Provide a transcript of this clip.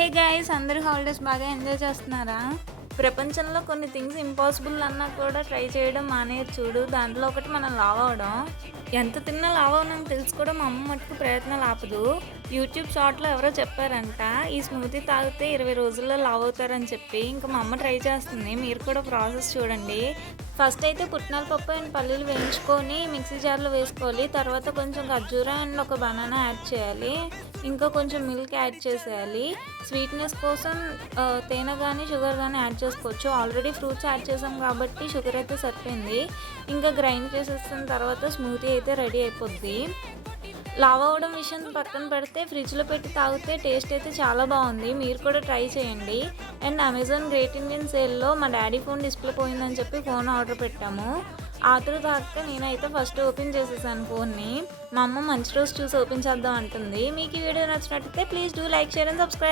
Hey guys, అందరూ holidays బాగా enjoy చేస్తున్నారా? ప్రపంచంలో కొన్ని థింగ్స్ ఇంపాసిబుల్ అన్నా కూడా ట్రై చేయడం మానేయరు చూడు. దాంట్లో ఒకటి మనం లావ్ అవ్వడం. ఎంత తిన్నా లావ్ అవునని తెలుసు కూడా మా అమ్మ మటుకు ప్రయత్నాలు ఆపదు. యూట్యూబ్ షార్ట్లో ఎవరో చెప్పారంట, ఈ స్మూతీ తాగితే 20 రోజుల్లో లావ్ అవుతారని చెప్పి. ఇంకా మా అమ్మ ట్రై చేస్తుంది. మీరు కూడా ప్రాసెస్ చూడండి. ఫస్ట్ అయితే పుట్నాల పప్పు అండ్ పల్లీలు వేయించుకొని మిక్సీ జార్లో వేసుకోవాలి. తర్వాత కొంచెం ఖర్జూర అండ్ ఒక బనానా యాడ్ చేయాలి. ఇంకా కొంచెం మిల్క్ యాడ్ చేసేయాలి. స్వీట్నెస్ కోసం తేనె కానీ షుగర్ కానీ యాడ్ చేసుకోవచ్చు. ఆల్రెడీ ఫ్రూట్స్ యాడ్ చేసాం కాబట్టి షుగర్ అయితే సరిపోయింది. ఇంకా గ్రైండ్ చేసేసిన తర్వాత స్మూతీ అయితే రెడీ అయిపోద్ది. లావ్ అవ్వడం విషయం పక్కన పెడితే ఫ్రిడ్జ్లో పెట్టి తాగితే టేస్ట్ అయితే చాలా బాగుంది. మీరు కూడా ట్రై చేయండి. అండ్ అమెజాన్ గ్రేట్ ఇండియన్ సేల్లో మా డాడీ ఫోన్ డిస్ప్లే పోయిందని చెప్పి ఫోన్ ఆర్డర్ పెట్టాము. ఆతరు తాక నేనైతే ఫస్ట్ ఓపెన్ చేసేసాను ఫోన్ని. మా అమ్మ మంచి రోజు చూసి ఓపెన్ చేద్దాం అంటుంది. మీకు ఈ వీడియో నచ్చినట్టయితే please do like, share and subscribe.